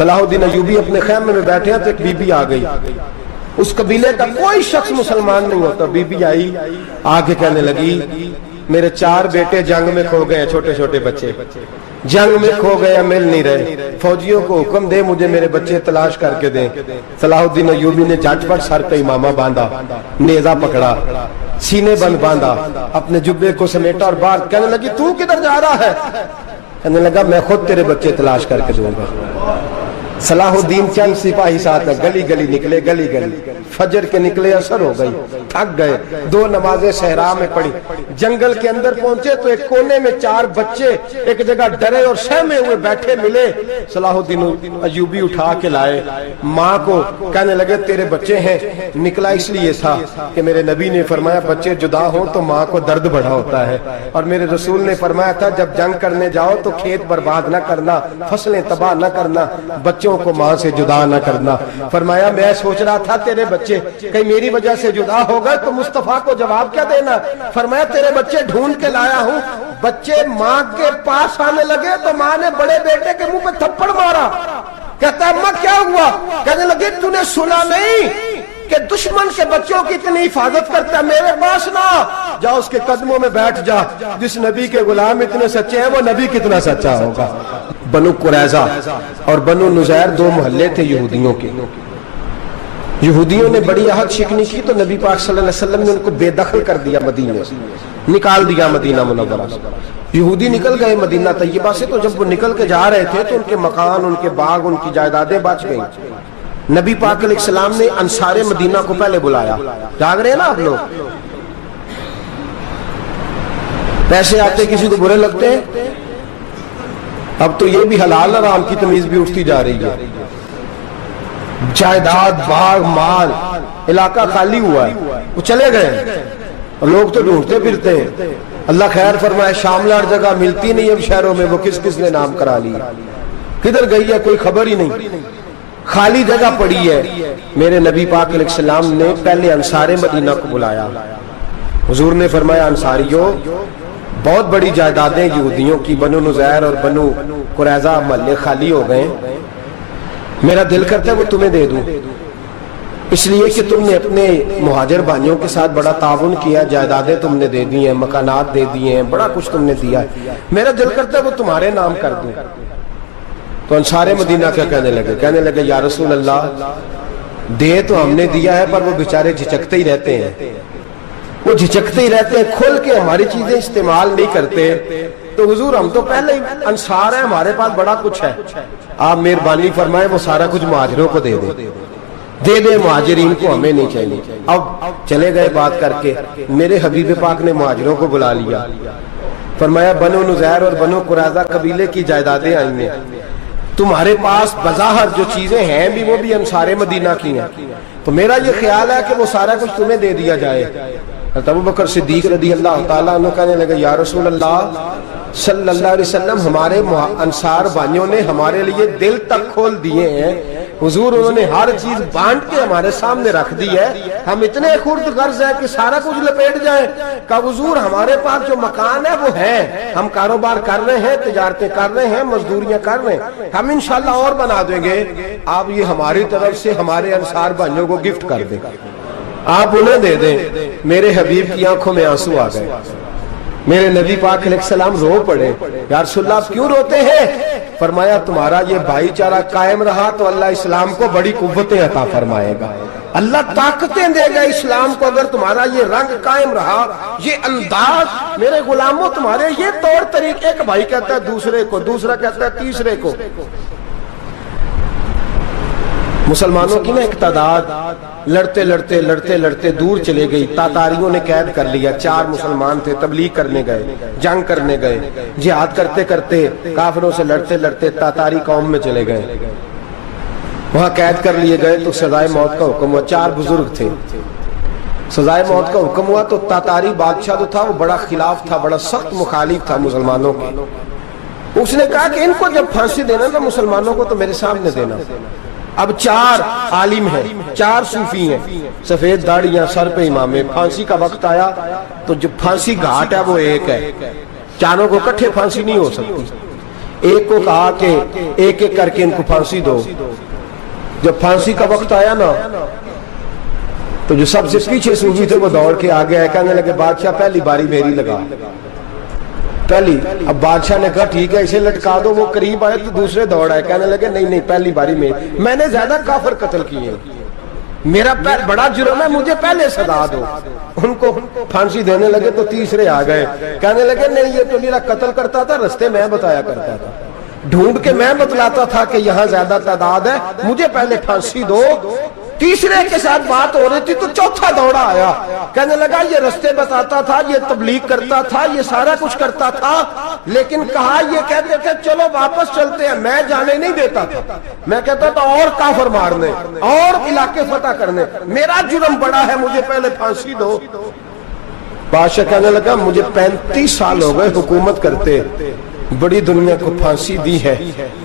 صلاح الدین ایوبی اپنے خیمے میں بیٹھے ہیں تو ایک بی بی آ گئی، اس قبیلے کا کوئی شخص مسلمان نہیں ہوتا، بی بی آئی آگے کہنے لگی میرے 4 بیٹے جنگ میں کھو گئے، چھوٹے چھوٹے بچے جنگ میں کھو گئے، مل نہیں رہے، فوجیوں کو حکم دے مجھے میرے بچے تلاش کر کے دیں۔ صلاح الدین ایوبی نے جھٹ پٹ سر پہ امامہ باندھا، نیزہ پکڑا، سینے بند باندھا، اپنے جبے کو سمیٹا اور باہر کہنے لگی تو کدھر جا رہا ہے؟ کہنے لگا میں خود تیرے بچے تلاش کر کے دوں گا۔ صلاح الدین چند سپاہی ساتھ گلی گلی نکلے، گلی گلی فجر کے نکلے، اثر ہو گئی، تھک گئے، 2 نمازیں صحرا میں پڑھی، جنگل کے اندر پہنچے تو ایک کونے میں 4 بچے ایک جگہ ڈرے اور سہمے ہوئے بیٹھے ملے، صلاح الدین ایوبی اٹھا کے لائے، ماں کو کہنے لگے تیرے بچے ہیں، نکلا اس لیے تھا کہ میرے نبی نے فرمایا بچے جدا ہوں تو ماں کو درد بڑا ہوتا ہے، اور میرے رسول نے فرمایا تھا جب جنگ کرنے جاؤ تو کھیت برباد نہ کرنا، فصلیں تباہ نہ کرنا، بچوں کو ماں سے جدا نہ کرنا۔ فرمایا میں سوچ رہا تھا تیرے بچے کہیں میری وجہ سے جدا ہو گئے تو مصطفیٰ کو جواب کیا دینا؟ فرمایا تیرے بچے ڈھونڈ کے لایا ہوں۔ بچے ماں کے پاس آنے لگے تو ماں نے بڑے بیٹے کے منہ پہ تھپڑ مارا، کہتا ہے اماں کیا ہوا؟ کہنے لگے تو نے سنا نہیں کہ دشمن کے بچوں کی اتنی حفاظت کرتا ہے، میرے پاس نہ جا، اس کے قدموں میں بیٹھ جا، جس نبی کے غلام اتنے سچے ہیں وہ نبی کتنا سچا ہوگا۔ بنو قریظہ اور بنو نذیر 2 محلے تھے یہودیوں کے، یہودیوں نے بڑی عہد شکنی کی تو نبی پاک صلی اللہ علیہ وسلم نے ان کو بے دخل کر دیا، مدینے سے نکال دیا، مدینہ منورہ سے۔ یہودی نکل گئے مدینہ طیبہ سے، تو جب وہ نکل کے جا رہے تھے تو ان کے مکان، ان کے باغ، ان کی جائیدادیں بچ گئیں۔ نبی پاک علیہ السلام نے انصار مدینہ کو پہلے بلایا، جاگ رہے ہیں نا آپ لوگ؟ پیسے آتے کسی کو برے لگتے ہیں؟ اب تو یہ بھی حلال حرام کی تمیز بھی اٹھتی جا رہی ہے، جائیداد، باغ، مال، علاقہ خالی ہوا ہے، وہ چلے گئے، لوگ تو ڈھونڈتے پھرتے ہیں۔ اللہ خیر فرمائے، شاملہ جگہ ملتی نہیں اب شہروں میں، وہ کس کس نے نام کرا لی، کدھر گئی ہے کوئی خبر ہی نہیں، خالی جگہ پڑی ہے۔ میرے نبی پاک علیہ السلام نے پہلے انصار مدینہ کو بلایا، حضور نے فرمایا انصاریوں بہت بڑی جائیدادیں یہودیوں کی، بنو نذیر اور بنو قریظہ محلے خالی ہو گئے، میرا دل کرتا ہے وہ تمہیں دے دوں، اس لیے کہ تم نے اپنے مہاجر بھائیوں کے ساتھ بڑا تعاون کیا، جائیدادیں تم نے دے دی ہیں، مکانات دے دیے ہیں، بڑا کچھ تم نے دیا ہے، میرا دل کرتا ہے وہ تمہارے نام کر دوں۔ تو انصار مدینہ کیا کہنے لگے یا رسول اللہ دے تو ہم نے دیا ہے پر وہ بیچارے جھچکتے ہی رہتے ہیں، وہ جھچکتے ہی رہتے ہیں، کھل کے ہماری چیزیں استعمال نہیں کرتے، تو حضور ہم تو پہلے ہی انصار ہیں، ہمارے پاس بڑا کچھ ہے، آپ مہربانی فرمائیں وہ سارا کچھ مہاجروں کو دے دے مہاجرین کو، ہمیں نہیں چاہیے۔ اب چلے گئے بات کر کے، میرے حبیب پاک نے مہاجروں کو بلا لیا، فرمایا بنو نذیر اور بنو قریظہ قبیلے کی جائیدادیں آئی ہیں، تمہارے پاس بظاہر جو چیزیں ہیں بھی وہ بھی انصار مدینہ کی ہیں، تو میرا یہ خیال ہے کہ وہ سارا کچھ تمہیں دے دیا جائے۔ ابو بکر صدیق رضی اللہ تعالیٰ عنہ کہنے لگے یا رسول اللہ صلی اللہ علیہ وسلم ہمارے انصار بھائیوں نے ہمارے لیے دل تک کھول دیے ہیں، حضور انہوں نے ہر چیز بانٹ کے ہمارے سامنے رکھ دی ہے، ہم اتنے خرد غرض ہیں کہ سارا کچھ لپیٹ جائیں۔ کہا حضور ہمارے پاس جو مکان ہے وہ ہے، ہم کاروبار کر رہے ہیں، تجارتیں کر رہے ہیں، مزدوریاں کر رہے ہیں، ہم انشاءاللہ اور بنا دیں گے، آپ یہ ہماری طرف سے ہمارے انصار بھائیوں کو گفٹ کر دیں، آپ انہیں دے دیں۔ میرے حبیب کی آنکھوں میں آنسو آ گئے، میرے نبی پاک علیہ السلام رو پڑے، یا رسول اللہ آپ کیوں روتے ہیں؟ فرمایا تمہارا یہ بھائی چارہ قائم رہا تو اللہ اسلام کو بڑی قوتیں عطا فرمائے گا، اللہ طاقتیں دے گا اسلام کو، اگر تمہارا یہ رنگ قائم رہا، یہ انداز، میرے غلاموں تمہارے یہ طور طریقے، ایک بھائی کہتا ہے دوسرے کو، دوسرا کہتا ہے تیسرے کو۔ مسلمانوں کی نا ایک تعداد لڑتے لڑتے لڑتے لڑتے دور چلے گئی، تاتاریوں نے قید کر لیا، 4 مسلمان تھے، تبلیغ کرنے گئے، جنگ کرنے گئے، جہاد کرتے کرتے کافروں سے لڑتے لڑتے تاتاری قوم میں چلے گئے، وہاں قید کر لیے گئے تو سزائے موت کا حکم ہوا، 4 بزرگ تھے، سزائے موت کا حکم ہوا تو تاتاری بادشاہ جو تھا وہ بڑا خلاف تھا، بڑا سخت مخالف تھا مسلمانوں کے، اس نے کہا کہ ان کو جب پھانسی دینا نا مسلمانوں کو تو میرے سامنے دینا۔ اب 4 عالم ہیں، 4 صوفی ہیں، سفید داڑیاں، سر پہ امامے، پھانسی کا وقت آیا تو جو پھانسی گھاٹ ہے وہ ایک ہے، چاروں کو کٹھے پھانسی نہیں ہو سکتی، ایک کو کہا کہ ایک ایک کر کے ان کو پھانسی دو. جب پھانسی کا وقت آیا نا تو جو سب سے پیچھے صوفی تھے وہ دوڑ کے آگے آئے, کہنے لگے بادشاہ پہلی باری میری لگا پہلی. اب بادشاہ نے کہا ٹھیک ہے اسے لٹکا دو. وہ قریب آئے تو دوسرے دوڑ آئے, کہنے لگے نہیں نہیں پہلی باری میں نے زیادہ کافر قتل کیے, میرا بڑا جرم ہے, مجھے پہلے سزا دو. ان کو پھانسی دینے لگے تو تیسرے آ گئے, کہنے لگے نہیں یہ تو میرا قتل کرتا تھا, رستے میں بتایا کرتا تھا, ڈھونڈ کے میں بتلاتا تھا کہ یہاں زیادہ تعداد ہے, مجھے پہلے پھانسی دو. تیسرے کے ساتھ بات ہو رہی تھی تو چوتھا دوڑا آیا, کہنے لگا یہ رستے بتاتا تھا, یہ تبلیغ کرتا تھا, یہ سارا کچھ کرتا تھا, لیکن کہا یہ کہتے تھے چلو واپس چلتے ہیں, میں جانے نہیں دیتا تھا, میں کہتا تھا اور کافر مارنے اور علاقے فتح کرنے, میرا جرم بڑا ہے, مجھے پہلے پھانسی دو. بادشاہ کہنے لگا مجھے 35 سال ہو گئے حکومت کرتے, بڑی دنیا کو پھانسی دی ہے,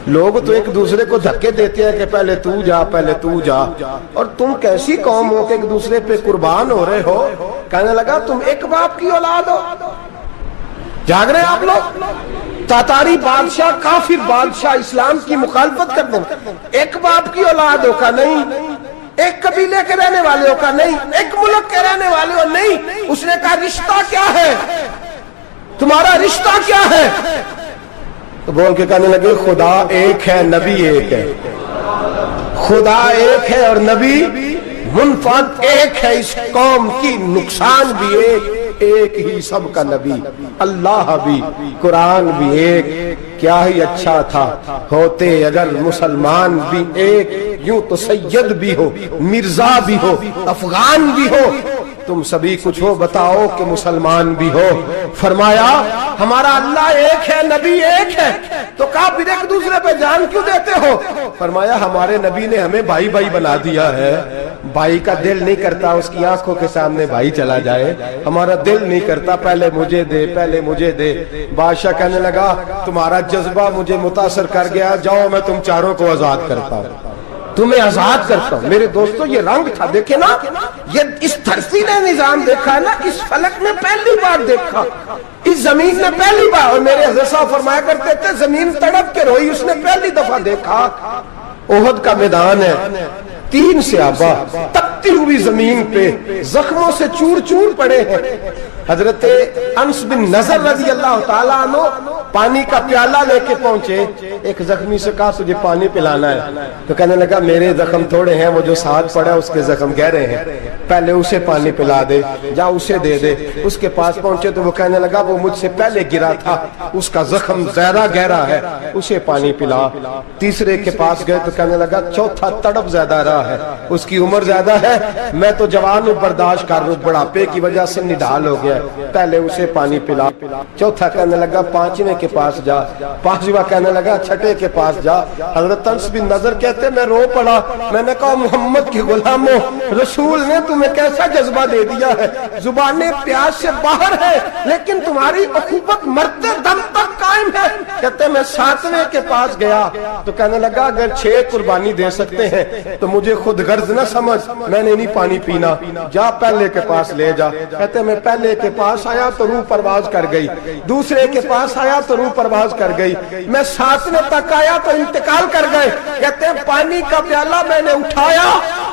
لوگ تو ایک دوسرے کو دھکے دیتے ہیں کہ پہلے تو جا پہلے تو جا, اور تم کیسی قوم ہو کہ ایک دوسرے پہ قربان ہو رہے ہو. کہنے لگا تم ایک باپ کی اولاد ہو. جاگ رہے ہیں آپ لوگ؟ تاتاری بادشاہ, کافر بادشاہ, اسلام کی مخالفت کرتے ہیں, ایک باپ کی اولاد ہو کا نہیں, ایک قبیلے کے رہنے والے ہو کا نہیں, ایک ملک کے رہنے والے ہو نہیں. اس نے کہا رشتہ کیا ہے تمہارا, رشتہ کیا ہے؟ تو بول کے کہنے لگے خدا ایک ہے نبی ایک ہے, خدا ایک ہے اور نبی منفرد ایک ہے, اس قوم کی نقصان بھی ایک ہی سب کا نبی, اللہ بھی قرآن بھی ایک. کیا ہی اچھا تھا ہوتے اگر مسلمان بھی ایک, یوں تو سید بھی ہو, مرزا بھی ہو, افغان بھی ہو, تم سبھی کچھ ہو بتاؤ کہ مسلمان بھی ہو. فرمایا ہمارا اللہ ایک ہے, نبی ایک ہے. تو کہا پھر ایک دوسرے پہ جان کیوں دیتے ہو؟ فرمایا ہمارے نبی نے ہمیں بھائی بھائی بنا دیا ہے, بھائی کا دل نہیں کرتا اس کی آنکھوں کے سامنے بھائی چلا جائے, ہمارا دل نہیں کرتا پہلے مجھے دے پہلے مجھے دے. بادشاہ کہنے لگا تمہارا جذبہ مجھے متاثر کر گیا, جاؤ میں تم چاروں کو آزاد کرتا ہوں, تمہیں آزاد کرتا ہوں. میرے دوستو یہ رنگ تھا, دیکھیں نا, یہ اس دھرتی نے نظام دیکھا ہے نا, اس فلک نے پہلی بار دیکھا, اس زمین نے پہلی بار. اور میرے حضرت صاحب فرمایا کرتے تھے زمین تڑپ کے روئی, اس نے پہلی دفعہ دیکھا. احد کا میدان ہے, 3 صحابہ تپتی ہوئی زمین پہ زخموں سے چور چور پڑے ہیں. حضرت انس بن نضر رضی اللہ تعالیٰ عنہ پانی کا پیالہ لے کے پہنچے, ایک زخمی سے کہا تجھے پانی پلانا ہے, تو کہنے لگا میرے زخم تھوڑے ہیں, وہ جو ساتھ پڑا ہے اس کے زخم گہرے ہیں, پہلے اسے پانی پلا دے, جا اسے دے دے. اس کے پاس پہنچے تو وہ کہنے لگا وہ مجھ سے پہلے گرا تھا, اس کا زخم زیادہ گہرا ہے, اسے پانی پلا. تیسرے کے پاس گئے تو کہنے لگا چوتھا تڑپ زیادہ رہا ہے, اس کی عمر زیادہ ہے, میں تو جوان ہوں برداشت کر رہا ہوں, بڑھاپے کی وجہ سے نڈھال ہو گیا, پہلے اسے پانی پلا. چوتھا کہنے لگا 5ویں کے پاس جا, 5واں کہنے لگا 6ٹھے کے پاس جا. حضرت انس بن نضر کہتے میں رو پڑا, میں نے کہا محمد کے غلاموں, رسول نے تمہیں کیسا جذبہ دے دیا ہے, زبانیں پیاس سے باہر ہے لیکن تمہاری اخوت مرتے دم تک قائم ہے. کہتے میں 7ویں کے پاس گیا تو کہنے لگا اگر 6 قربانی دے سکتے ہیں تو مجھے خود غرض نہ سمجھ, میں نے نہیں پانی پینا, جا پہلے کے پاس لے جا. کہتے میں پہلے کے پاس آیا تو روح پرواز کر گئی, دوسرے کے پاس آیا تو روح پرواز کر گئی, میں 7ویں تک آیا تو انتقال کر گئے. کہتے ہیں پانی کا پیالہ میں نے اٹھایا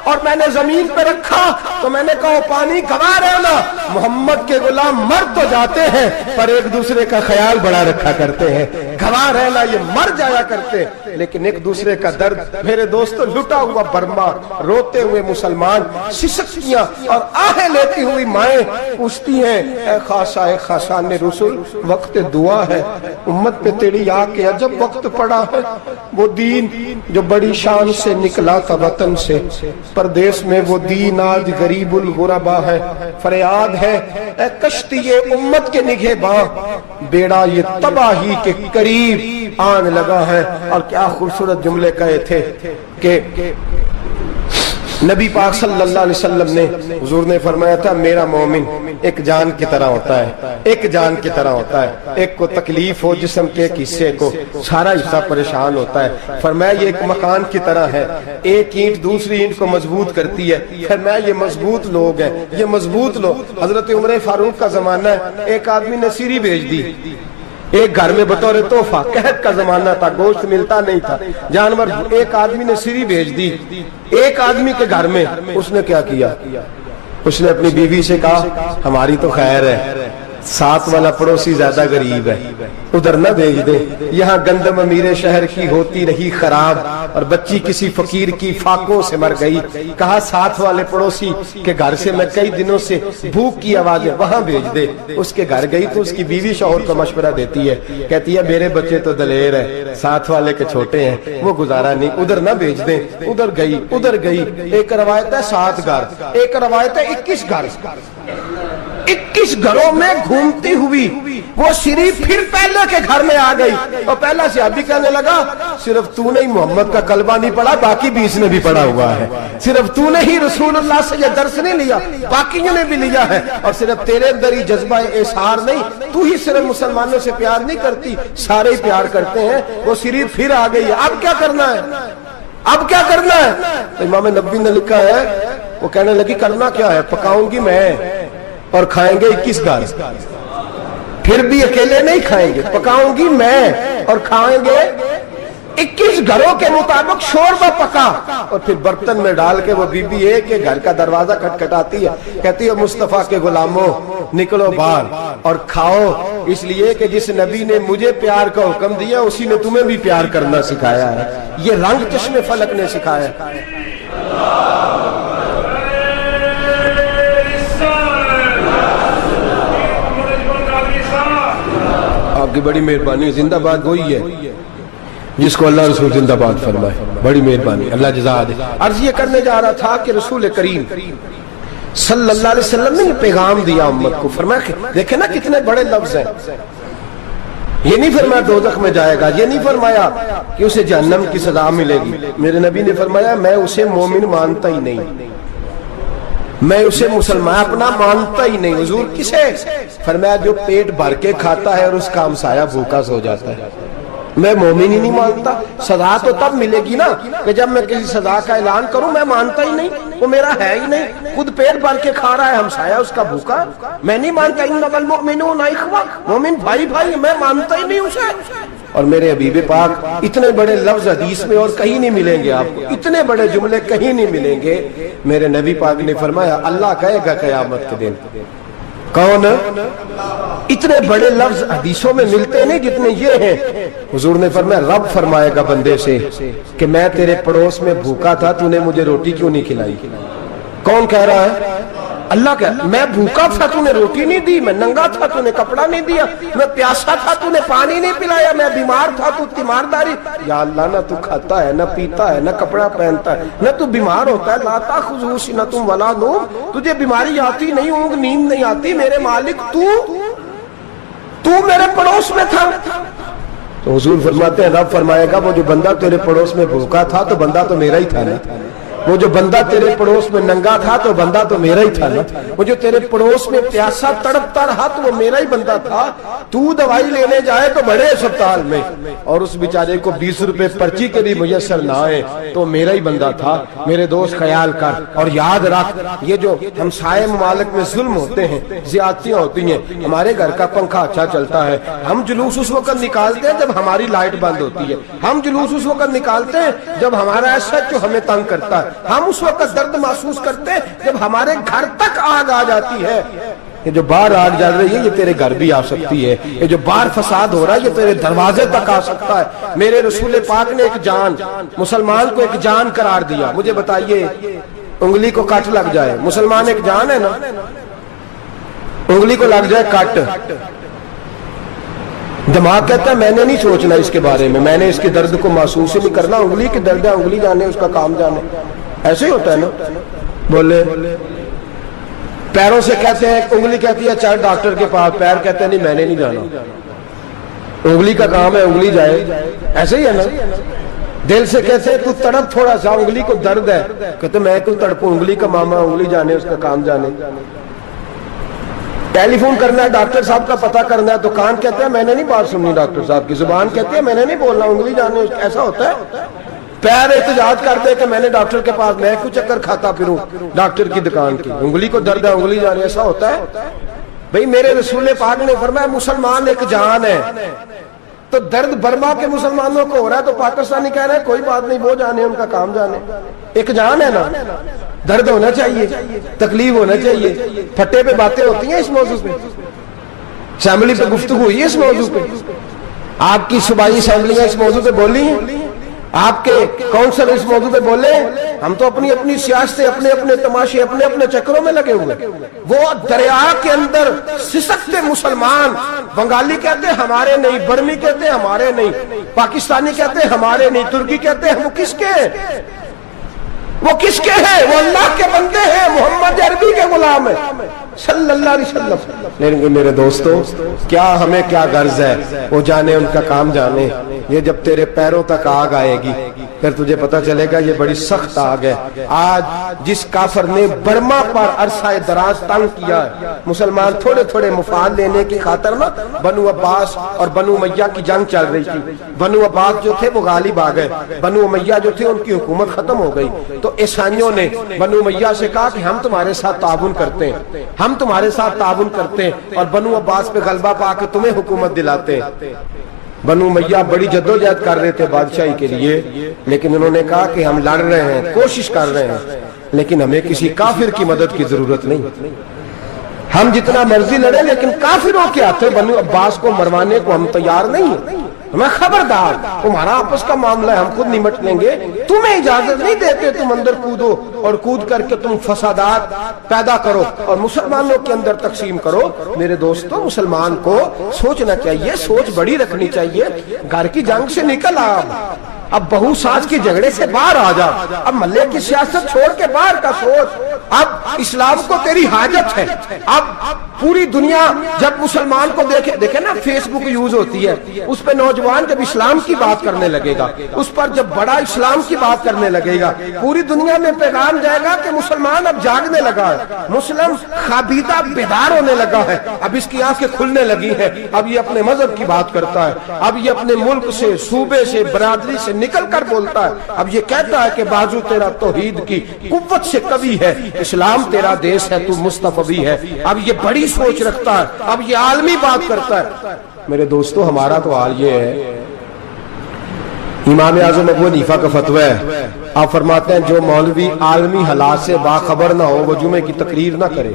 اور میں نے زمین پہ رکھا تو میں نے کہا پانی گوا رہنا, محمد کے غلام مر تو جاتے ہیں پر ایک دوسرے کا خیال بڑا رکھا کرتے ہیں, گوا رہنا یہ مر جایا کرتے لیکن ایک دوسرے کا درد. میرے دوستو لٹا ہوا برما, روتے ہوئے مسلمان, سسکیاں اور آہیں لیتی ہوئی مائیں پوچھتی ہیں اے خاصا اے خاصان رسول, وقت دعا ہے, امت پہ تیری آ کے عجب وقت پڑا ہے. وہ دین جو بڑی شان سے نکلا تھا وطن سے, پردیس میں وہ دین آج غریب الغربا ہے. فریاد ہے اے کشتی امت کے نگہباں, بیڑا یہ تباہی کے قریب آن لگا ہے. اور کیا خوبصورت جملے کہے تھے کہ نبی پاک صلی اللہ علیہ وسلم نے, حضور نے فرمایا تھا میرا مومن ایک جان کی طرح ہوتا ہے, ایک جان کی طرح ہوتا ہے. ایک کو تکلیف ہو جسم کے ایک حصے کو, سارا حصہ پریشان ہوتا ہے. فرمایا یہ ایک مکان کی طرح ہے, ایک اینٹ دوسری اینٹ کو مضبوط کرتی ہے. فرمایا یہ مضبوط لوگ ہیں, یہ مضبوط لوگ. حضرت عمر فاروق کا زمانہ ہے, ایک آدمی نے سیری بھیج دی, ایک گھر میں بطور تحفہ، قحط کا زمانہ تھا، گوشت ملتا نہیں تھا، جانور، ایک آدمی نے سری بھیج دی ایک آدمی کے گھر میں۔ اس نے کیا کیا؟ اس نے اپنی بیوی سے کہا ہماری تو خیر ہے، ساتھ والا پڑوسی زیادہ غریب ہے، ادھر نہ بھیج دے، یہاں گندم امیر شہر کی ہوتی رہی خراب اور بچی کسی فقیر کی فاقوں سے مر گئی، کہا ساتھ والے پڑوسی کے گھر سے میں کئی دنوں سے بھوک کی آوازیں، وہاں بھیج دے۔ اس کے گھر گئی تو اس کی بیوی شوہر کو مشورہ دیتی ہے، کہتی ہے میرے بچے تو دلیر ہے، ساتھ والے کے چھوٹے ہیں، وہ گزارا نہیں، ادھر نہ بھیج دیں۔ ادھر گئی، ایک روایت ہے 7 گھر، ایک روایت ہے 21 گھر، 21 گھروں میں گھومتی ہوئی وہ سری پھر پہلے کے گھر میں آ گئی، اور پہلا صحابی کہنے لگا صرف تو نے ہی محمد کا کلمہ نہیں پڑھا، باقی 20 نے بھی پڑھا ہوا ہے، صرف تو نے ہی رسول اللہ سے یہ درس نہیں لیا، باقیوں نے بھی لیا ہے، اور صرف تیرے اندر ہی جذبہ اظہار نہیں، تو ہی صرف مسلمانوں سے پیار نہیں کرتی، سارے ہی پیار کرتے ہیں۔ وہ سری پھر آ گئی ہے، اب کیا کرنا ہے؟ اب کیا کرنا ہے؟ تو امام نبوی نے لکھا ہے، وہ کہنے لگی کرنا کیا ہے؟ پکاؤں گی میں اور کھائیں گے 21 گھر، پھر بھی اکیلے نہیں کھائیں گے، پکاؤں گی میں اور کھائیں گے 21 گھروں کے مطابق شوربہ پکا، اور پھر برتن میں ڈال کے وہ بی بی ایک گھر کا دروازہ کھٹکھٹاتی ہے، کہتی ہے مصطفیٰ کے غلاموں نکلو باہر اور کھاؤ، اس لیے کہ جس نبی نے مجھے پیار کا حکم دیا اسی نے تمہیں بھی پیار کرنا سکھایا ہے، یہ رنگ چشم فلک نے سکھایا ہے۔ آپ کی بڑی مہربانی، زندہ باد وہی ہے جس کو اللہ رسول زندہ باد فرمائے، بڑی مہربانی، اللہ جزا دے۔ عرض یہ کرنے جا رہا تھا کہ رسول کریم صلی اللہ علیہ وسلم نے یہ پیغام دیا امت کو، فرمایا دیکھیں نا کتنے بڑے لفظ ہیں، یہ نہیں فرمایا دوزخ میں جائے گا، یہ نہیں فرمایا کہ اسے جہنم کی سزا ملے گی، میرے نبی نے فرمایا میں اسے مومن مانتا ہی نہیں، میں اسے مسلمان اپنا مانتا ہی نہیں۔ حضور کسے؟ فرمایا جو پیٹ بھر کے کھاتا ہے اور اس کا ہمسایہ بھوکا سو جاتا ہے، میں مومن ہی نہیں مانتا۔ سزا تو تب ملے گی نا کہ جب میں کسی سزا کا اعلان کروں، میں مانتا ہی نہیں، وہ میرا ہے ہی نہیں، خود پیٹ بھر کے کھا رہا ہے، ہمسایہ اس کا بھوکا، میں نہیں مانتا۔ انما المؤمنون اخوہ، مومن بھائی بھائی، میں مانتا ہی نہیں اسے۔ اور میرے حبیب پاک اتنے بڑے لفظ حدیث میں اور کہیں نہیں ملیں گے آپ کو، اتنے بڑے جملے کہیں نہیں ملیں گے۔ میرے نبی پاک نے فرمایا اللہ کہے گا قیامت کے دن، کون؟ اتنے بڑے لفظ حدیثوں میں ملتے نہیں جتنے یہ ہیں۔ حضور نے فرمایا رب فرمائے گا بندے سے کہ میں تیرے پڑوس میں بھوکا تھا، تو نے مجھے روٹی کیوں نہیں کھلائی؟ کون کہہ رہا ہے؟ اللہ کہہ، میں بھوکا تھا تو نے روٹی نہیں دی، میں ننگا تھا تو نے کپڑا نہیں دیا، میں پیاسا تھا تو نے پانی نہیں پلایا، میں بیمار تھا تو تیمارداری۔ یا اللہ نہ تو کھاتا ہے، نہ پیتا ہے، نہ کپڑا پہنتا ہے، نہ تو بیمار ہوتا ہے، لا تاخذہ سنۃ ولا نوم، تجھے بیماری آتی نہیں، اونگ نیند نہیں آتی، میرے مالک تو میرے پڑوس میں تھا۔ تو حضور فرماتے ہیں رب فرمائے گا وہ جو بندہ تیرے پڑوس میں بھوکا تھا تو بندہ تو میرا ہی تھا نا، وہ جو بندہ تیرے پڑوس میں ننگا تھا تو بندہ تو میرا ہی تھا نا، وہ جو تیرے پڑوس میں پیاسا تڑپتا رہا تو وہ میرا ہی بندہ تھا۔ تو دوائی لینے جائے تو بڑے اسپتال میں اور اس بیچارے کو 20 روپے پرچی کے بھی میسر نہ آئے تو میرا ہی بندہ تھا۔ میرے دوست خیال کر اور یاد رکھ، یہ جو ہمسائے ممالک میں ظلم ہوتے ہیں، زیادتیاں ہوتی ہیں، ہمارے گھر کا پنکھا اچھا چلتا ہے، ہم جلوس اس وقت نکالتے ہیں جب ہماری لائٹ بند ہوتی ہے، ہم جلوس اس وقت نکالتے ہیں جب ہمارا ایسا جو ہمیں تنگ کرتا ہے، ہم اس وقت درد محسوس کرتے ہیں جب ہمارے گھر تک آگ آ جاتی ہے۔ یہ جو باہر آگ جل رہی ہے یہ تیرے گھر بھی آ سکتی ہے، یہ جو باہر فساد ہو رہا ہے یہ تیرے دروازے تک آ سکتا ہے۔ میرے رسول پاک نے ایک جان، مسلمان کو ایک جان قرار دیا۔ مجھے بتائیے انگلی کو کٹ لگ جائے، مسلمان ایک جان ہے نا، انگلی کو لگ جائے کٹ، دماغ کہتا ہے میں نے نہیں سوچنا اس کے بارے میں نے اس کے درد کو محسوس ہی نہیں کرنا، انگلی کی درد ہے انگلی جانے، اس کا کام جانے، ایسے ہی ہوتا ہے نا۔ بولے پیروں سے کہتے ہیں، انگلی کہتی ہے چل ڈاکٹر کے پاس، پیر کہتے ہیں نہیں میں نے نہیں جانا، انگلی کا کام ہے انگلی جائے، ایسے ہی ہے نا۔ دل سے کہتے ہیں تو تڑپ تھوڑا سا، انگلی کو درد ہے، کہتے ہیں میں کیوں تڑپوں، انگلی کا ماما انگلی جانے، اس کا کام جانے۔ ٹیلی فون کرنا ہے ڈاکٹر صاحب کا پتہ کرنا ہے تو کان کہتے ہیں میں نے نہیں بات سننی ڈاکٹر صاحب کی، زبان کہتی ہے میں نے نہیں بولنا، انگلی جانے، ایسا ہوتا ہے۔ پیر احتجاج کرتے کہ میں نے ڈاکٹر کے پاس، میں کیوں چکر کھاتا پھروں ڈاکٹر کی دکان کی، انگلی کو درد ہے انگلی جانے، ایسا ہوتا ہے۔ بھئی میرے رسول پاک نے فرمایا مسلمان ایک جان ہے، تو درد برما کے مسلمانوں کو ہو رہا ہے تو پاکستانی کہہ رہے ہیں کوئی بات نہیں، وہ جانے ان کا کام جانے، ایک جان ہے نا، درد ہونا چاہیے، تکلیف ہونا چاہیے۔ پھٹے پہ باتیں ہوتی ہیں اس موضوع پہ، اسمبلی پہ گفتگو ہوئی ہے اس موضوع پہ، آپ کی صوبائی اسمبلیاں اس موضوع پہ بولی ہیں، آپ کے کونسل اس موضوع پہ بولے، ہم تو اپنی اپنی سیاستیں، اپنے اپنے تماشے، اپنے اپنے چکروں میں لگے ہوئے۔ وہ دریا کے اندر سسکتے مسلمان، بنگالی کہتے ہیں ہمارے نہیں، برمی کہتے ہیں ہمارے نہیں، پاکستانی کہتے ہیں ہمارے نہیں، ترکی کہتے ہیں وہ کس کے ہیں؟ وہ کس کے ہیں؟ وہ اللہ کے بندے ہیں، محمد عربی کے غلام ہیں صلی اللہ علیہ وسلم۔ لیکن میرے دوستو کیا ہمیں کیا غرض ہے، وہ جانے ان کا کام جانے۔ یہ جب تیرے پیروں تک آگ آئے گی پھر تجھے پتا چلے گا یہ بڑی سخت آگ ہے۔ آج جس کافر نے برما پر عرصہ دراز تنگ کیا ہے، مسلمان تھوڑے تھوڑے مفاد لینے کی خاطر نا، بنو عباس اور بنو امیہ کی جنگ چل رہی تھی، بنو عباس جو تھے وہ غالب آ گئے، بنو امیہ جو تھے ان کی حکومت ختم ہو گئی، تو عیسائیوں نے بنو امیہ سے کہا کہ ہم تمہارے ساتھ تعاون کرتے ہیں، ہم تمہارے ساتھ تعاون کرتے ہیں اور بنو عباس پہ غلبہ پا کے تمہیں حکومت دلاتے ہیں۔ بنو امیہ بڑی جدوجہد کر رہے تھے بادشاہی کے لیے، لیکن انہوں نے کہا کہ ہم لڑ رہے ہیں، کوشش کر رہے ہیں، لیکن ہمیں کسی کافر کی مدد کی ضرورت نہیں، ہم جتنا مرضی لڑیں لیکن کافروں کے ہاتھوں بنو عباس کو مروانے کو ہم تیار نہیں ہیں۔ ہمیں خبردار، تمہارا آپس کا معاملہ ہے، ہم خود نمٹ لیں گے، تمہیں اجازت نہیں دیتے تم اندر کودو اور کود کر کے تم فسادات پیدا کرو اور مسلمانوں کے اندر تقسیم کرو۔ میرے دوستو مسلمان کو سوچنا چاہیے، سوچ بڑی رکھنی چاہیے، گھر کی جنگ سے نکل آ، اب بہو ساز کے جھگڑے سے باہر آ جا، اب محلے کی سیاست چھوڑ کے باہر کا سوچ، اب اسلام کو تیری حاجت ہے۔ اب پوری دنیا جب مسلمان کو دیکھے نا، فیس بک یوز ہوتی ہے، اس پہ نوجوان جب اسلام کی بات کرنے لگے گا، اس پر جب بڑا اسلام کی بات کرنے لگے گا، پوری دنیا میں پیغام جائے گا کہ مسلمان اب جاگنے لگا ہے، مسلم خابیدہ بیدار ہونے لگا ہے، اب اس کی آنکھیں کھلنے لگی ہیں، اب یہ اپنے مذہب کی بات کرتا ہے، اب یہ اپنے ملک سے، صوبے سے، برادری سے نکل کر بولتا ہے، اب یہ کہتا ہے کہ بازو تیرا توحید کی قوت سے قوی ہے، اسلام تیرا دیس ہے، تو مصطفی ہے، اب یہ بڑی سوچ رکھتا ہے، اب یہ عالمی بات کرتا ہے۔ میرے دوستو ہمارا تو حال یہ ہے، امام اعظم ابو حنیفہ کا فتویٰ ہے، آپ فرماتے ہیں جو مولوی عالمی حالات سے باخبر نہ ہو وہ جمعے کی تقریر نہ کرے،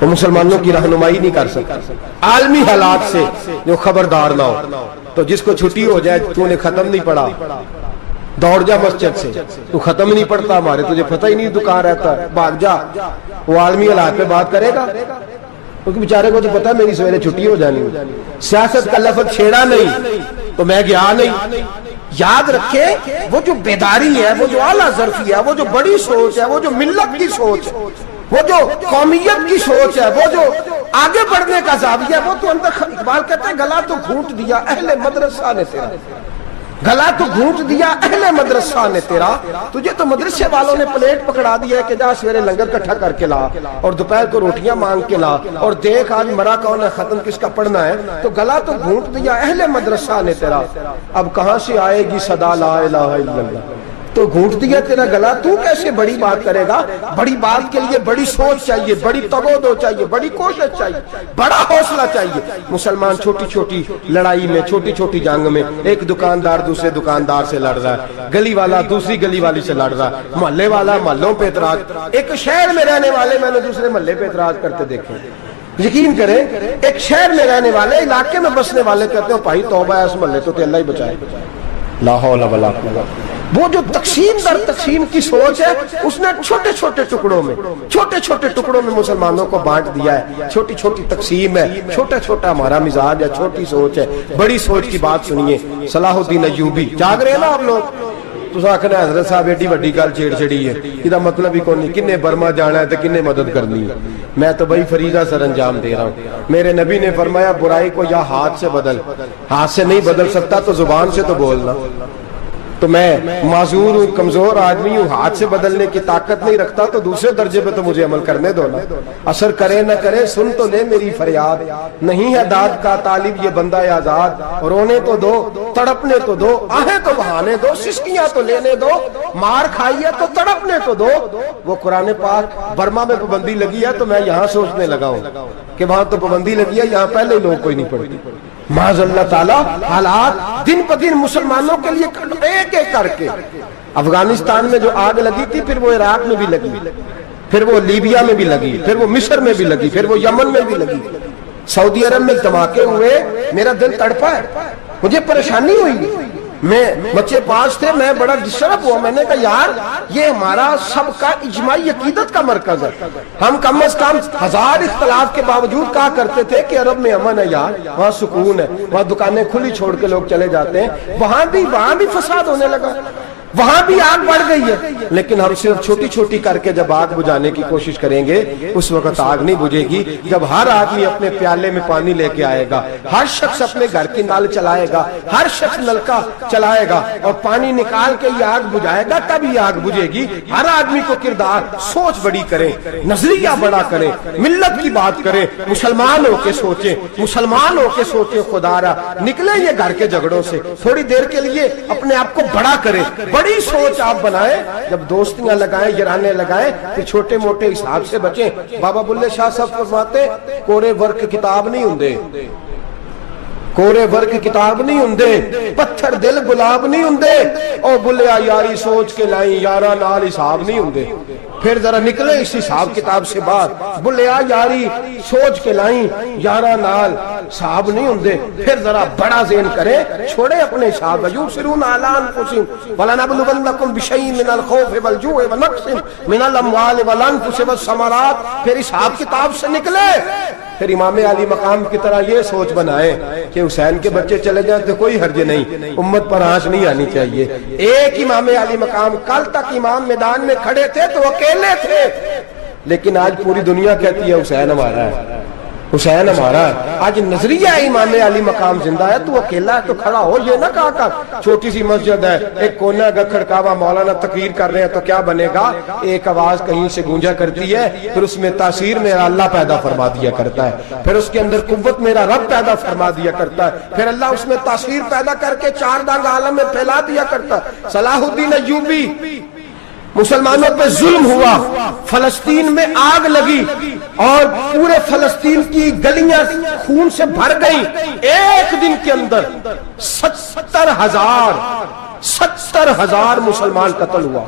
وہ مسلمانوں کی رہنمائی نہیں کر سکتا، عالمی حالات سے جو خبردار نہ ہو۔ تو جس کو چھٹی ہو جائے، تو نے ختم نہیں پڑھا، دوڑ جا مسجد سے، تو ختم نہیں پڑھتا ہمارے، تجھے پتہ ہی نہیں تو کہاں رہتا ہے، بھاگ جا، وہ عالمی حالات پہ بات کرے گا، کیونکہ بیچارے کو تو پتہ ہے میری سویرے چھٹی ہو جانی، سیاست کا لفظ چھیڑا نہیں تو میں گیا نہیں۔ یاد رکھے وہ جو بیداری ہے، وہ جو اعلیٰ ظرفی ہے، وہ جو بڑی سوچ ہے، وہ جو ملت کی سوچ ہے، وہ جو قومیت کی سوچ ہے، وہ جو آگے بڑھنے کا زاویہ ہے، وہ تو اندر، اقبال کہتا ہے گلا تو گھونٹ دیا اہل مدرسہ نے تیرا، گلا تو گھونٹ دیا اہل مدرسہ نے تیرا، تجھے تو مدرسے والوں نے پلیٹ پکڑا دیا ہے کہ جا سویرے لنگر کٹھا کر کے لا اور دوپہر کو روٹیاں مانگ کے لا اور دیکھ آج مرا کون ہے، ختم کس کا پڑھنا ہے، تو گلا تو گھونٹ دیا اہل مدرسہ نے تیرا، اب کہاں سے آئے گی صدا لا الہ الا اللہ، تو گھونٹ دیا تیرا گلا، تو کیسے بڑی بات کرے گا؟ بڑی بات کے لیے بڑی سوچ چاہیے، بڑی تگودو چاہیے، بڑی کوشش چاہیے، بڑا حوصلہ چاہیے۔ مسلمان چھوٹی چھوٹی لڑائی میں، چھوٹی چھوٹی جنگ میں، ایک دکاندار دوسرے دکاندار سے لڑ رہا ہے، گلی والا دوسری گلی والی سے لڑ رہا ہے، محلے والا محلوں پہ اعتراض، ایک شہر میں رہنے والے میں نے دوسرے محلے پہ اعتراض کرتے دیکھے، یقین کریں ایک شہر میں رہنے والے، علاقے میں بسنے والے کہتے ہیں بھائی توبہ ہے، اس محلے تو اللہ ہی بچائے، لا حول ولا قوت۔ وہ جو تقسیم در تقسیم کی سوچ ہے، اس نے چھوٹے چھوٹے ٹکڑوں میں مسلمانوں کو بانٹ دیا ہے، چھوٹی چھوٹی تقسیم ہے، چھوٹا چھوٹا ہمارا مزاج ہے، چھوٹی سوچ ہے، بڑی سوچ کی بات سنیے۔ صلاح الدین ایوبی، جاگ رہے ہیں نا آپ لوگ، تو آخنا حضرت صاحب ایڈی وڈی گل چھیڑ چھڑی ہے، یہ مطلب ہی کون نہیں، کنے برما جانا ہے تو کنے مدد کرنی ہے، میں تو بھائی فریضہ سر انجام دے رہا ہوں۔ میرے نبی نے فرمایا برائی کو یا ہاتھ سے بدل، ہاتھ سے نہیں بدل سکتا تو زبان سے تو بولنا، تو میں معذور ہوں، کمزور آدمی ہوں، ہاتھ سے بدلنے کی طاقت نہیں رکھتا، تو دوسرے درجے پہ تو مجھے عمل کرنے دو نا، اثر کرے نہ کرے سن تو لے میری فریاد، نہیں ہے داد کا طالب یہ بندہ آزاد، رونے تو دو، تڑپنے تو دو، آہیں تو بہانے دو، سسکیاں تو لینے دو، مار کھائی ہے تو تڑپنے تو دو. وہ قرآن پاک برما میں پابندی لگی ہے تو میں یہاں سوچنے لگا ہوں کہ وہاں تو پابندی لگی ہے, یہاں پہلے ہی لوگ کوئی نہیں پڑھتی. معاذ اللہ تعالیٰ حالات دن پہ دن مسلمانوں کے لیے ایک ایک کر کے. افغانستان میں جو آگ لگی تھی پھر وہ عراق میں بھی لگی, پھر وہ لیبیا میں بھی لگی, پھر وہ مصر میں بھی لگی, پھر وہ یمن میں بھی لگی, سعودی عرب میں دھماکے ہوئے. میرا دل تڑپا ہے, مجھے پریشانی ہوئی. میں بچے 5 تھے, میں بڑا ڈسٹرب ہوا. میں نے کہا یار یہ ہمارا سب کا اجماعی عقیدت کا مرکز ہے. ہم کم از کم 1000 اختلاف کے باوجود کہا کرتے تھے کہ عرب میں امن ہے یار, وہاں سکون ہے, وہاں دکانیں کھلی چھوڑ کے لوگ چلے جاتے ہیں. وہاں بھی فساد ہونے لگا, وہاں بھی آگ بڑھ گئی ہے. لیکن ہم صرف چھوٹی چھوٹی کر کے جب آگ بجھانے کی کوشش کریں گے اس وقت آگ نہیں بجھے گی. جب ہر آدمی اپنے پیالے میں پانی لے کے آئے گا, ہر شخص اپنے گھر کی نل چلائے گا, ہر شخص نلکا چلائے گا اور پانی نکال کے یہ آگ بجھائے گا, تب یہ آگ بجھے گی. ہر آدمی کو کردار سوچ بڑی کرے, نظریہ بڑا کرے, ملت کی بات کرے, مسلمان ہو کے سوچیں, مسلمان ہو کے سوچیں. خدا را نکلے یہ گھر کے جھگڑوں سے, تھوڑی دیر کے لیے اپنے آپ کو بڑا کرے, بڑی سوچ آپ بنائیں. جب دوستیاں لگائیں, یارانے لگائیں, پھر چھوٹے موٹے حساب سے بچیں. بابا بلے شاہ صاحب فرماتے کورے ورک کتاب نہیں ہوندے, کورے ورک کتاب نہیں ہوندے, پتھر دل گلاب نہیں ہوندے. او بلیا یاری سوچ کے لائیں, یارا نال حساب نہیں ہوندے. پھر ذرا نکلے اس حساب کتاب سے باہر. بلیا یاری سوچ کے لائیں, یارا نال حساب نہیں ہوندے. پھر ذرا بڑا ذہن کریں, چھوڑے اپنے حساب. یبصرون علی انفسہم ولنبلونکم بشیء من الخوف والجوع ونقص من الاموال والانفس والثمرات. پھر حساب کتاب سے نکلے. پھر امام علی مقام کی طرح یہ سوچ بنائے کہ حسین کے بچے چلے جائیں تو کوئی حرج نہیں, امت پر آنچ نہیں آنی چاہیے. ایک امام علی مقام, کل تک امام میدان میں کھڑے تھے تو اکیلے تھے, لیکن آج پوری دنیا کہتی ہے حسین ہمارا ہے, حسین ہمارا. آج نظریہ امام علی مقام زندہ ہے, تو اکیلا ہے تو کھڑا ہو. یہ نہ کہا کر چھوٹی سی مسجد ہے, ایک کونا کا کھڑکاوا, مولانا تقریر کر رہے ہیں تو کیا بنے گا, ایک آواز کہیں سے گونجا کرتی ہے, پھر اس میں تاثیر میرا اللہ پیدا فرما دیا کرتا ہے, پھر اس کے اندر قوت میرا رب پیدا فرما دیا کرتا ہے, پھر اللہ اس میں تاثیر پیدا کر کے 4 دانگ عالم میں پھیلا دیا کرتا ہے. صلاح الدین ایوبی, مسلمانوں پہ ظلم ہوا, فلسطین میں آگ لگی اور پورے فلسطین کی گلیاں خون سے بھر گئیں. ایک دن کے اندر 70,000 مسلمان قتل ہوا.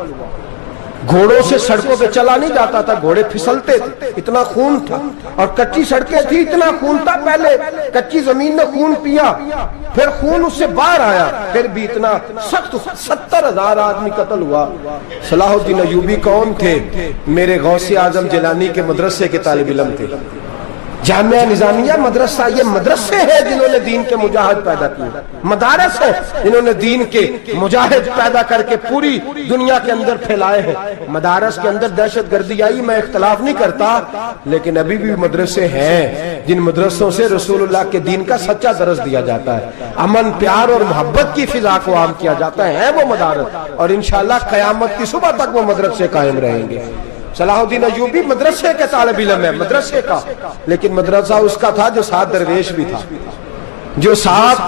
گھوڑوں سے سڑکوں پہ چلا نہیں جاتا تھا, گھوڑے پھسلتے تھے, اتنا خون تھا. اور کچی سڑکیں تھی, اتنا خون تھا. پہلے کچی زمین نے خون پیا, پھر خون اس سے باہر آیا, پھر بھی اتنا سخت. 70,000 آدمی قتل ہوا. صلاح الدین ایوبی کون تھے؟ میرے غوث اعظم جیلانی کے مدرسے کے طالب علم تھے. جامعہ نظامیہ مدرسہ, یہ مدرسے ہیں جنہوں نے دین کے مجاہد پیدا کیے, مدارس ہیں جنہوں نے دین کے مجاہد پیدا کر کے پوری دنیا کے اندر پھیلائے ہیں. مدارس کے اندر دہشت گردی آئی, میں اختلاف نہیں کرتا, لیکن ابھی بھی مدرسے ہیں جن مدرسوں سے رسول اللہ کے دین کا سچا درس دیا جاتا ہے, امن پیار اور محبت کی فضا کو عام کیا جاتا ہے وہ مدارس, اور انشاءاللہ قیامت کی صبح تک وہ مدرسے قائم رہیں گے. صلاح الدین ایوبی مدرسے کے طالب علم ہے, مدرسے کا, لیکن مدرسہ اس کا تھا جو ساتھ درویش بھی تھا, جو ساتھ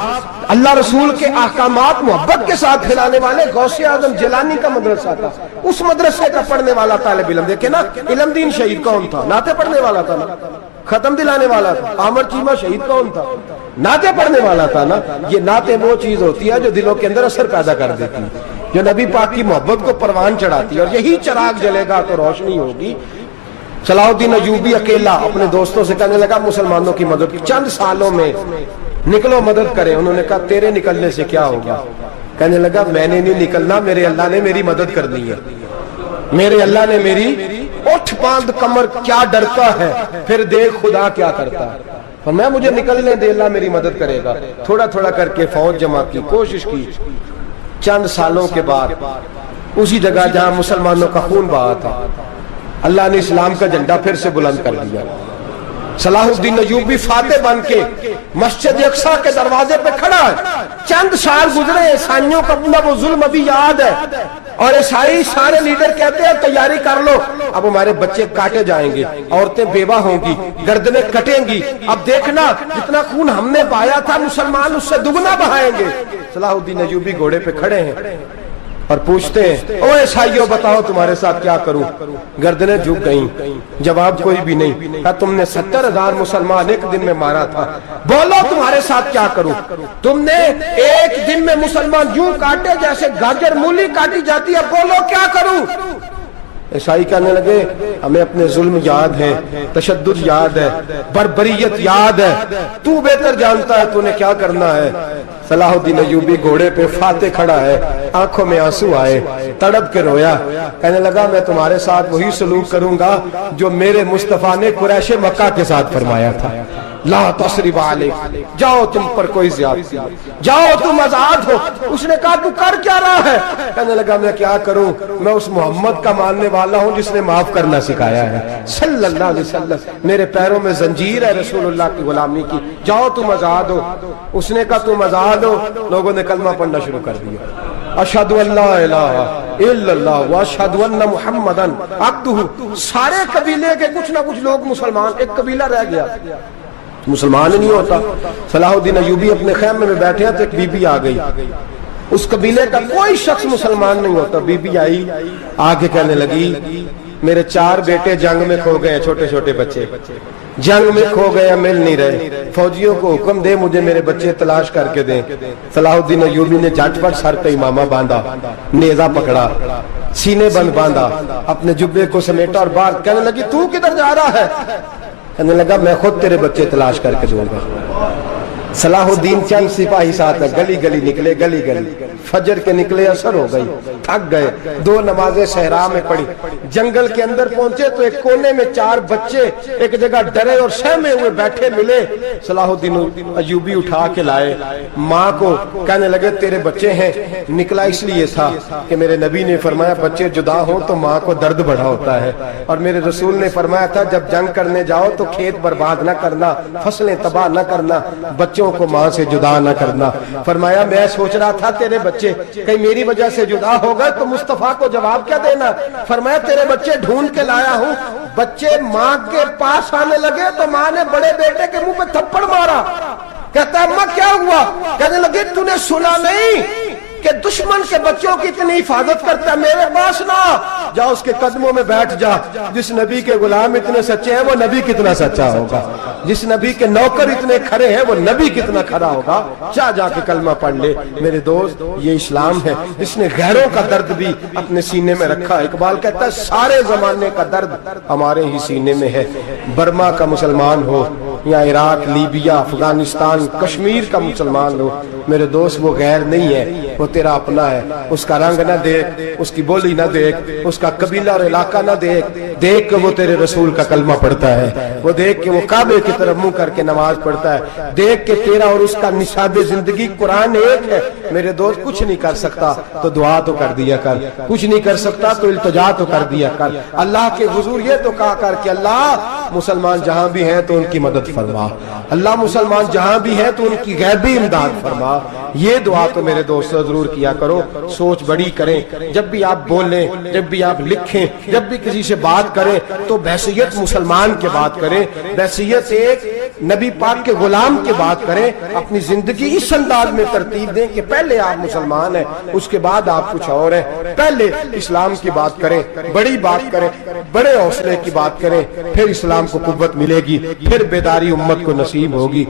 اللہ رسول کے احکامات محبت کے ساتھ پھیلانے والے. غوث اعظم جیلانی کا مدرسہ تھا, اس مدرسے کا پڑھنے والا طالب علم. دیکھیں نا, علم دین شہید کون تھا؟ نعتیں پڑھنے والا تھا نا, ختم دلانے والا تھا. عامر چیمہ شہید کون تھا؟ نعتیں پڑھنے والا تھا نا. یہ نعتیں وہ چیز ہوتی ہے جو دلوں کے اندر اثر پیدا کر دیتی ہے, جو نبی پاک کی محبت کو پروان چڑھاتی ہے, اور یہی چراغ جلے گا تو روشنی ہوگی. صلاح الدین ایوبی اکیلا اپنے دوستوں سے کہنے لگا مسلمانوں کی مدد, چند سالوں میں نکلو مدد کریں. انہوں نے کہا تیرے نکلنے سے کیا ہوگا؟ کہنے لگا میں نے نہیں نکلنا, میرے اللہ نے میری مدد کرنی ہے, میرے اللہ نے میری. اٹھ باندھ کمر, کیا ڈرتا ہے پھر دیکھ خدا کیا کرتا ہے. فرمایا مجھے نکلنے دے, اللہ میری مدد کرے گا. تھوڑا تھوڑا کر کے فوج جمع کی, کوشش کی. چند سالوں کے بعد اسی جگہ جہاں مسلمانوں کا خون بہا تھا, اللہ نے اسلام کا جھنڈا پھر سے بلند کر دیا. صلاح الدین ایوبی فاتح بن کے مسجد اقصیٰ کے دروازے پہ کھڑا ہے. چند سال گزرے, عیسائیوں کا وہ ظلم ابھی یاد ہے, اور عیسائی سارے لیڈر کہتے ہیں تیاری کر لو, اب ہمارے بچے کاٹے جائیں گے, عورتیں بیوہ ہوں گی, گردنیں کٹیں گی. اب دیکھنا جتنا خون ہم نے بہایا تھا مسلمان اس سے دگنا بہائیں گے. صلاح الدین ایوبی گھوڑے پہ کھڑے ہیں, اور پوچھتے ہیں او عیسائیوں بتاؤ تمہارے ساتھ کیا کروں؟ گردنیں جھک گئیں، جواب کوئی بھی نہیں۔ کہا تم نے 70,000 مسلمان ایک دن میں مارا تھا، بولو تمہارے ساتھ کیا کروں؟ تم نے ایک دن میں مسلمان یوں کاٹے جیسے گاجر مولی کاٹی جاتی ہے، بولو کیا کروں؟ عیسائی کہنے لگے ہمیں اپنے ظلم یاد ہے، تشدد یاد ہے، بربریت یاد ہے، تو بہتر جانتا ہے تو نے کیا کرنا ہے۔ صلاح الدین ایوبی گھوڑے پہ فاتح کھڑا ہے، آنکھوں میں آنسو آئے، تڑپ کے رویا، کہنے لگا میں تمہارے ساتھ وہی سلوک کروں گا جو میرے مصطفیٰ نے قریش مکہ کے ساتھ فرمایا تھا، لا تصریب علیک، جاؤ تم پر کوئی زیادتی، جاؤ تم آزاد ہو۔ اس نے کہا تو کر کیا رہا ہے؟ کہنے لگا میں کیا کروں، میں اس محمد کا ماننے والا ہوں جس نے معاف کرنا سکھایا ہے صلی اللہ علیہ وسلم، میرے پیروں میں زنجیر ہے رسول اللہ کی غلامی کی، جاؤ تم آزاد ہو۔ اس نے کہا تم آزاد ہو، لوگوں نے کلمہ پڑھنا شروع کر دیا، اشہد ان لا الہ الا اللہ واشہد ان محمدً عبدہ۔ سارے قبیلے کے کچھ نہ کچھ لوگ مسلمان، ایک قبیلہ رہ گیا مسلمان نہیں ہوتا۔ صلاح الدین ایوبی اپنے خیمے میں بیٹھے ہیں تو ایک بی بی آ گئی، اس قبیلے کا کوئی شخص مسلمان نہیں ہوتا۔ بی بی آئی، آگے کہنے لگی میرے 4 بیٹے جنگ میں کھو گئے، چھوٹے چھوٹے بچے جنگ میں کھو گئے، مل نہیں رہے، فوجیوں کو حکم دے مجھے میرے بچے تلاش کر کے دیں۔ صلاح الدین ایوبی نے جھٹ پٹ سر پہ امامہ باندھا، نیزہ پکڑا، سینے بند باندھا، اپنے جبے کو سمیٹا اور باہر کہنے لگی تو کدھر جا رہا ہے؟ کہنے لگا میں خود تیرے بچے تلاش کر کے دوں گا۔ صلاح الدین چند سپاہی ساتھ ہے، گلی گلی نکلے، گلی گلی فجر کے نکلے، اثر ہو گئی، تھک گئے، 2 نمازیں صحرا میں پڑھی، جنگل کے اندر پہنچے تو ایک کونے میں 4 بچے ایک جگہ ڈرے اور سہمے ہوئے بیٹھے ملے۔ صلاح الدین ایوبی اٹھا کے لائے، ماں کو کہنے لگے تیرے بچے ہیں، نکلا اس لیے تھا کہ میرے نبی نے فرمایا بچے جدا ہوں تو ماں کو درد بڑا ہوتا ہے، اور میرے رسول نے فرمایا تھا جب جنگ کرنے جاؤ تو کھیت برباد نہ کرنا، فصلیں تباہ نہ کرنا، بچوں کو ماں سے جدا نہ کرنا۔ فرمایا میں سوچ رہا تھا تیرے بچے کہیں میری وجہ سے جدا ہو گئے تو مصطفیٰ کو جواب کیا دینا۔ فرمایا تیرے بچے ڈھونڈ کے لایا ہوں۔ بچے ماں کے پاس آنے لگے تو ماں نے بڑے بیٹے کے منہ پہ تھپڑ مارا، کہتا ہے اماں کیا ہوا؟ کہنے لگے تو نے سنا نہیں کہ دشمن کے بچوں کی اتنی حفاظت کرتا ہے، میرے پاس نہ جا، اس کے قدموں میں بیٹھ جا۔ جس نبی کے غلام اتنے سچے ہیں وہ نبی کتنا سچا ہوگا، جس نبی کے نوکر اتنے کھڑے ہیں وہ نبی کتنا کھڑا ہوگا، جا کے کلمہ پڑھ لے۔ میرے دوست یہ اسلام ہے جس نے غیروں کا درد بھی اپنے سینے میں رکھا۔ اقبال کہتا ہے سارے زمانے کا درد ہمارے ہی سینے میں ہے، برما کا مسلمان ہو یا عراق، لیبیا، افغانستان، کشمیر کا مسلمان ہو، میرے دوست وہ غیر نہیں ہے، وہ تیرا اپنا ہے۔ اس کا رنگ نہ دیکھ، اس کی بولی نہ دیکھ، اس کا قبیلہ اور علاقہ نہ دیکھ، دیکھ کہ وہ تیرے رسول کا کلمہ پڑھتا ہے، وہ دیکھ کہ وہ کعبے کی طرف منہ کر کے نماز پڑھتا ہے، دیکھ کہ تیرا اور اس کا نصاب زندگی قرآن ایک ہے۔ میرے دوست کچھ نہیں کر سکتا تو دعا تو کر دیا کر، کچھ نہیں کر سکتا تو التجا تو کر دیا کر، اللہ کے حضور یہ تو کہا کر کہ اللہ مسلمان جہاں بھی ہیں تو ان کی مدد فرما، اللہ مسلمان جہاں بھی ہیں تو ان کی غیبی امداد فرما۔ یہ دعا تو میرے دوست ضرور کیا کرو، سوچ بڑی کریں، جب بھی آپ بولیں، جب بھی آپ لکھیں، جب بھی کسی سے بات کریں تو بحیثیت مسلمان کے بات کریں، بحیثیت ایک نبی پاک کے غلام کے بات کریں، اپنی زندگی اس انداز میں ترتیب دیں کہ پہلے آپ مسلمان ہیں، اس کے بعد آپ کچھ اور ہیں، پہلے اسلام کی بات کریں، بڑی بات کریں، بڑے حوصلے کی بات کریں، پھر اسلام کو قوت ملے گی، پھر بیداری امت کو نصیب ہوگی۔